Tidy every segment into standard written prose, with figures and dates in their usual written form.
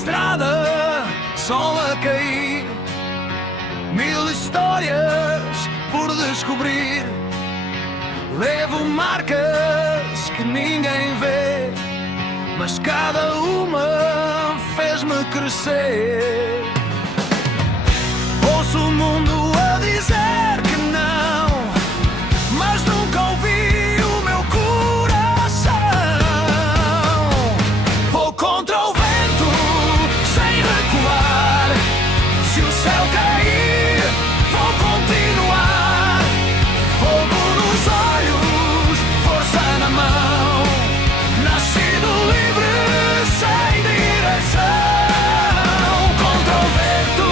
estrada, sol a cair, mil histórias por descobrir. Levo marcas que ninguém vê, mas cada uma fez-me crescer. Ouço o mundo a dizer que não, mas nunca ouvi o meu coração. Vou contra o vento, sem recuar. Se o céu cair, vou continuar. Fogo nos olhos, força na mão. Nascido livre, sem direção. Contra o vento,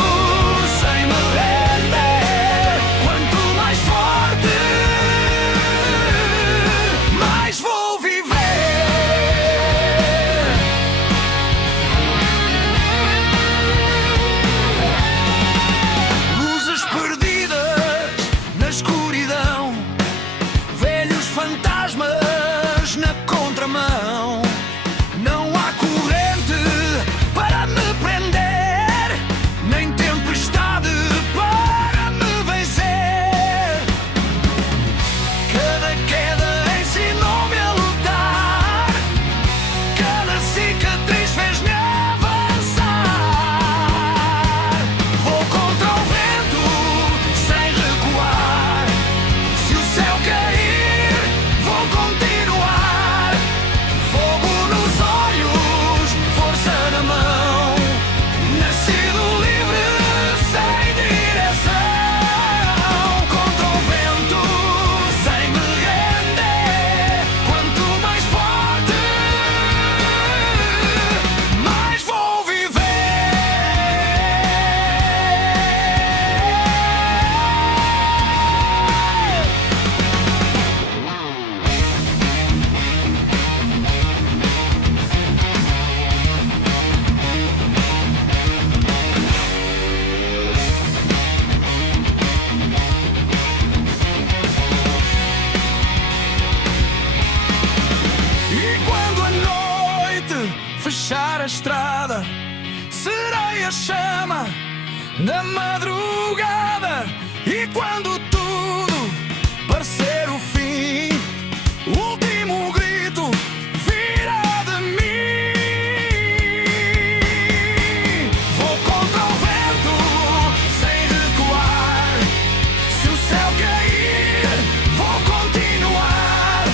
sem me render. Quanto mais forte, mais vou viver. Luzes perdidas na escuridão, velhos fantasmas na contramão. Não há corrente para me prender, nem tempestade para me vencer. Cada queda ensinou-me a lutar, cada cicatriz fez-me avançar. Vou contra o vento, sem recuar. Se o céu cair, vou continuar. Fogo nos olhos, força na mão. Nascido livre, sem direção. Contra o vento, sem me render. Quanto mais forte, mais vou viver. E quando a noite fechar a estrada, serei a chama da madrugada. E quando tudo parecer o fim, o último grito virá de mim. Vou contra o vento, sem recuar. Se o céu cair, vou continuar.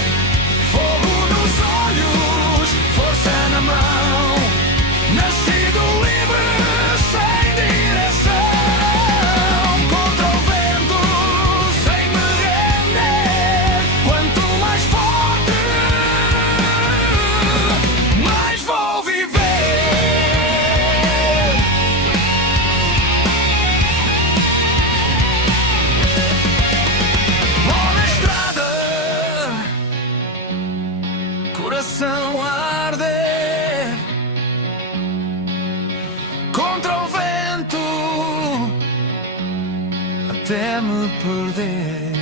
Fogo nos olhos, força na mão. Nascido livre, sem direção. Contra o vento, sem me render. Quanto mais forte, mais vou viver. Vou na estrada, coração a arder. Contra o vento, até me perder.